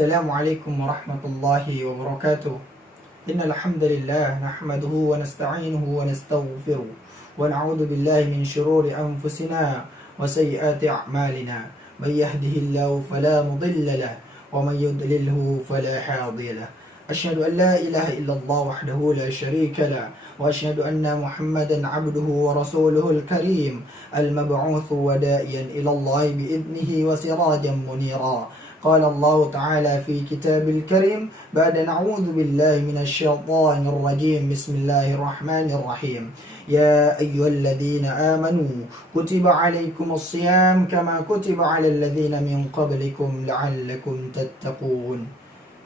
السلام عليكم ورحمة الله وبركاته. إن الحمد لله نحمده ونستعينه ونستغفره ونعوذ بالله من شرور أنفسنا وسيئات أعمالنا. من يهده الله فلا مضل له ومن يضلله فلا هادي له. أشهد أن لا إله إلا الله وحده لا شريك له وأشهد أن محمدا عبده ورسوله الكريم المبعوث وداعيا إلى الله بإذنه وسراجا منيرا. قال الله تعالى في كتاب الكريم بعد نعوذ بالله من الشيطان الرجيم بسم الله الرحمن الرحيم. يا أيها الذين آمنوا كتب عليكم الصيام كما كتب على الذين من قبلكم لعلكم تتقون.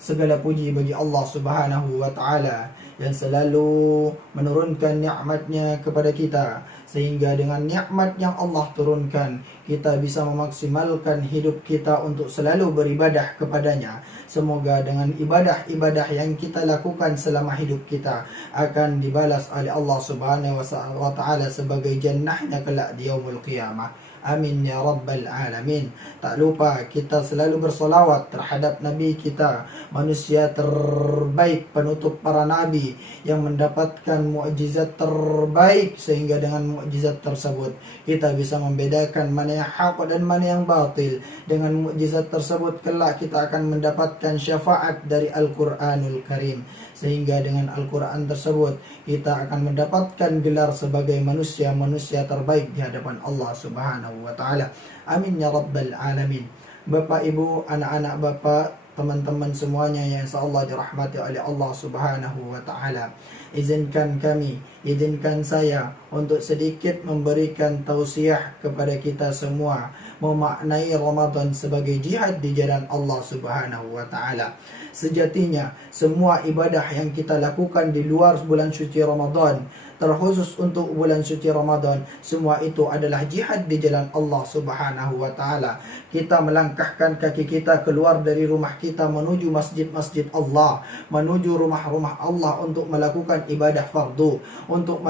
Segala puji bagi Allah Subhanahu wa Ta'ala yang selalu menurunkan nikmat-Nya kepada kita, sehingga dengan nikmat yang Allah turunkan kita bisa memaksimalkan hidup kita untuk selalu beribadah kepadanya. Semoga dengan ibadah-ibadah yang kita lakukan selama hidup kita akan dibalas oleh Allah Subhanahu wa Ta'ala sebagai jannahnya kelak di yaumul qiyamah. Amin ya rabbal alamin. Tak lupa kita selalu bersolawat terhadap Nabi kita, manusia terbaik, penutup para nabi, yang mendapatkan mukjizat terbaik, sehingga dengan mukjizat tersebut kita bisa membedakan mana yang hak dan mana yang batil. Dengan mukjizat tersebut kelak kita akan mendapatkan syafaat dari Al-Quranul Karim, sehingga dengan Al-Quran tersebut kita akan mendapatkan gelar sebagai manusia terbaik di hadapan Allah Subhanahu wa Ta'ala. Amin ya rabbal alamin. Bapak, Ibu, anak-anak Bapak, teman-teman semuanya yang insyaallah dirahmati oleh Allah Subhanahu wa Ta'ala, izinkan saya untuk sedikit memberikan tausiah kepada kita semua memaknai Ramadan sebagai jihad di jalan Allah Subhanahu wa Ta'ala. Sejatinya semua ibadah yang kita lakukan di luar bulan suci Ramadan, terkhusus untuk bulan suci Ramadan, semua itu adalah jihad di jalan Allah Subhanahu wa Ta'ala. Kita melangkahkan kaki kita keluar dari rumah kita menuju masjid-masjid Allah, menuju rumah-rumah Allah untuk melakukan ibadah fardu, untuk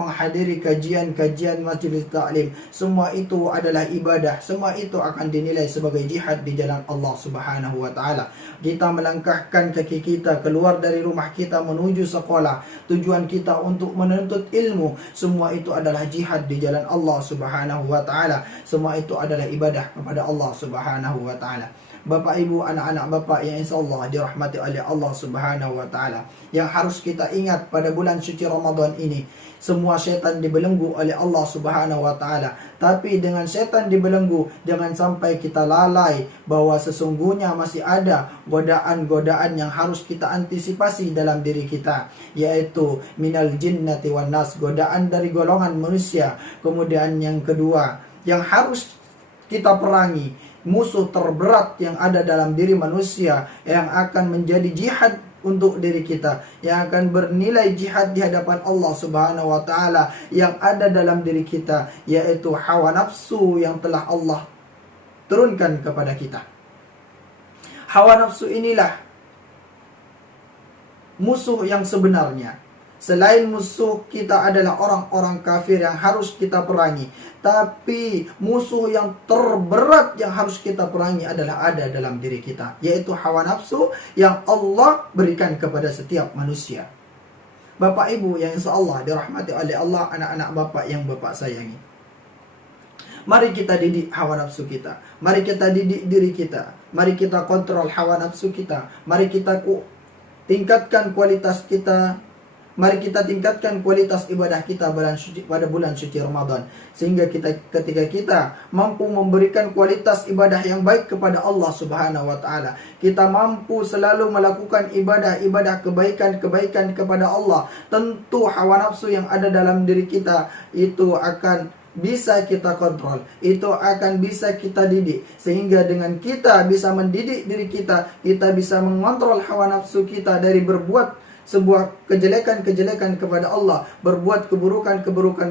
menghadiri kajian-kajian majlis taklim. Semua itu adalah ibadah, semua itu akan dinilai sebagai jihad di jalan Allah Subhanahu wa Ta'ala. Kita melangkahkan kaki kita keluar dari rumah kita menuju sekolah, tujuan kita untuk menuntut ilmu, semua itu adalah jihad di jalan Allah Subhanahu wa Ta'ala. Semua itu adalah ibadah kepada Allah Subhanahu wa Ta'ala. Bapak, Ibu, anak-anak Bapak yang insyaallah dirahmati oleh Allah Subhanahu wa Ta'ala, yang harus kita ingat pada bulan suci Ramadan ini, semua setan dibelenggu oleh Allah Subhanahu wa Ta'ala. Tapi dengan setan dibelenggu, jangan sampai kita lalai bahwa sesungguhnya masih ada godaan-godaan yang harus kita antisipasi dalam diri kita, yaitu minal jinnati wan nas, godaan dari golongan manusia. Kemudian yang kedua yang harus kita perangi, musuh terberat yang ada dalam diri manusia, yang akan menjadi jihad untuk diri kita, yang akan bernilai jihad di hadapan Allah Subhanahu wa Ta'ala, yang ada dalam diri kita, yaitu hawa nafsu yang telah Allah turunkan kepada kita. Hawa nafsu inilah musuh yang sebenarnya. Selain musuh kita adalah orang-orang kafir yang harus kita perangi, tapi musuh yang terberat yang harus kita perangi adalah ada dalam diri kita, yaitu hawa nafsu yang Allah berikan kepada setiap manusia. Bapak, Ibu yang insyaallah dirahmati oleh Allah, anak-anak Bapak yang Bapak sayangi, mari kita didik hawa nafsu kita, mari kita didik diri kita, mari kita kontrol hawa nafsu kita, mari kita tingkatkan kualitas kita. Mari kita tingkatkan kualitas ibadah kita pada bulan suci Ramadan, sehingga ketika kita mampu memberikan kualitas ibadah yang baik kepada Allah Subhanahu wa Ta'ala, kita mampu selalu melakukan ibadah-ibadah kebaikan kepada Allah, tentu hawa nafsu yang ada dalam diri kita itu akan bisa kita kontrol, itu akan bisa kita didik, sehingga dengan kita bisa mendidik diri kita, kita bisa mengontrol hawa nafsu kita dari berbuat sebuah kejelekan kepada Allah, berbuat keburukan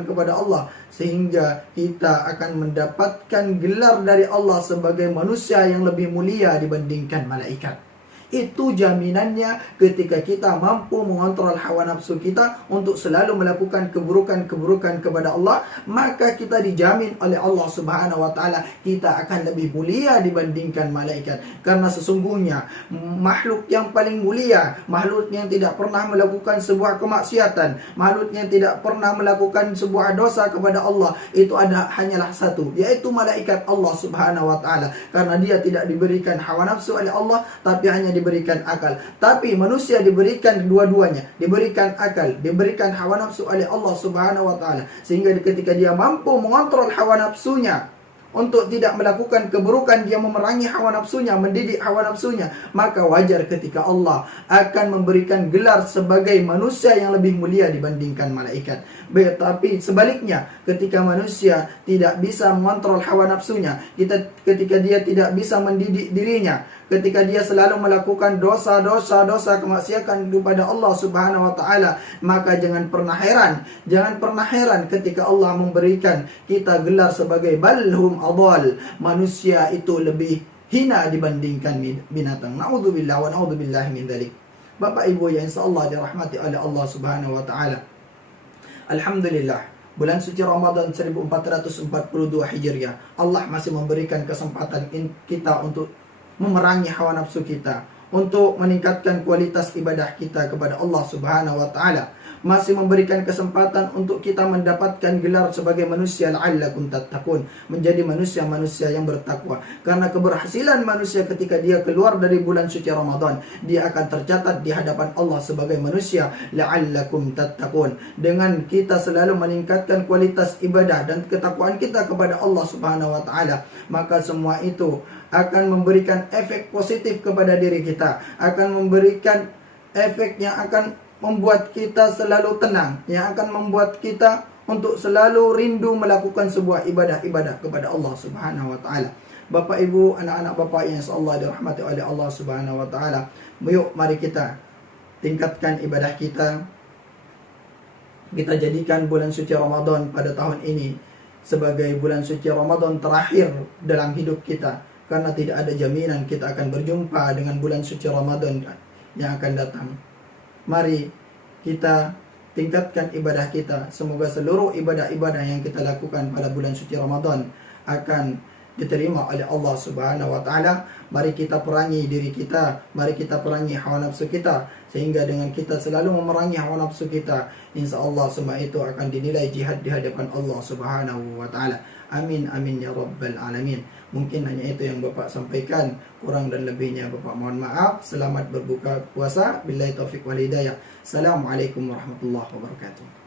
kepada Allah, sehingga kita akan mendapatkan gelar dari Allah sebagai manusia yang lebih mulia dibandingkan malaikat. Itu jaminannya ketika kita mampu mengontrol hawa nafsu kita untuk selalu melakukan keburukan-keburukan kepada Allah, maka kita dijamin oleh Allah Subhanahu wa taala kita akan lebih mulia dibandingkan malaikat. Karena sesungguhnya makhluk yang paling mulia, makhluk yang tidak pernah melakukan sebuah kemaksiatan, makhluk yang tidak pernah melakukan sebuah dosa kepada Allah, itu hanyalah satu, yaitu malaikat Allah Subhanahu wa taala. Karena dia tidak diberikan hawa nafsu oleh Allah, tapi hanya diberikan akal. Tapi manusia diberikan dua-duanya, diberikan akal, diberikan hawa nafsu oleh Allah Subhanahu wa taala. Sehingga ketika dia mampu mengontrol hawa nafsunya untuk tidak melakukan keburukan, dia memerangi hawa nafsunya, mendidik hawa nafsunya, maka wajar ketika Allah akan memberikan gelar sebagai manusia yang lebih mulia dibandingkan malaikat. Tapi sebaliknya, ketika manusia tidak bisa mengontrol hawa nafsunya, ketika dia tidak bisa mendidik dirinya, ketika dia selalu melakukan dosa kemaksiatan kepada Allah Subhanahu wa taala, maka jangan pernah heran ketika Allah memberikan kita gelar sebagai balhum adall, manusia itu lebih hina dibandingkan binatang. Naudzubillah wa naudzubillahi min dzalik. Bapak Ibu yang insyaallah dirahmati oleh Allah Subhanahu wa taala. Alhamdulillah, bulan suci Ramadan 1442 Hijriah, Allah masih memberikan kesempatan kita untuk memerangi hawa nafsu kita, untuk meningkatkan kualitas ibadah kita kepada Allah Subhanahu wa taala. Masih memberikan kesempatan untuk kita mendapatkan gelar sebagai manusia la'allakum tattaqun, menjadi manusia-manusia yang bertakwa. Karena keberhasilan manusia ketika dia keluar dari bulan suci Ramadan, dia akan tercatat di hadapan Allah sebagai manusia la'allakum tattaqun. Dengan kita selalu meningkatkan kualitas ibadah dan ketakwaan kita kepada Allah Subhanahu wa taala, maka semua itu akan memberikan efek positif kepada diri kita, akan memberikan efek yang akan membuat kita selalu tenang, yang akan membuat kita untuk selalu rindu melakukan sebuah ibadah-ibadah kepada Allah Subhanahu wa taala. Bapak Ibu, anak-anak Bapak yang insyaallah dirahmati oleh Allah Subhanahu wa taala, yuk mari kita tingkatkan ibadah kita. Kita jadikan bulan suci Ramadan pada tahun ini sebagai bulan suci Ramadan terakhir dalam hidup kita, karena tidak ada jaminan kita akan berjumpa dengan bulan suci Ramadan yang akan datang. Mari kita tingkatkan ibadah kita. Semoga seluruh ibadah-ibadah yang kita lakukan pada bulan suci Ramadan akan diterima oleh Allah Subhanahu wa taala. Mari kita perangi diri kita, mari kita perangi hawa nafsu kita, sehingga dengan kita selalu memerangi hawa nafsu kita, insyaallah semua itu akan dinilai jihad di hadapan Allah Subhanahu wa taala. Amin amin ya rabbal alamin. Mungkin hanya itu yang Bapak sampaikan, kurang dan lebihnya Bapak mohon maaf. Selamat berbuka puasa. Billahi taufik wal hidayah. Assalamualaikum warahmatullahi wabarakatuh.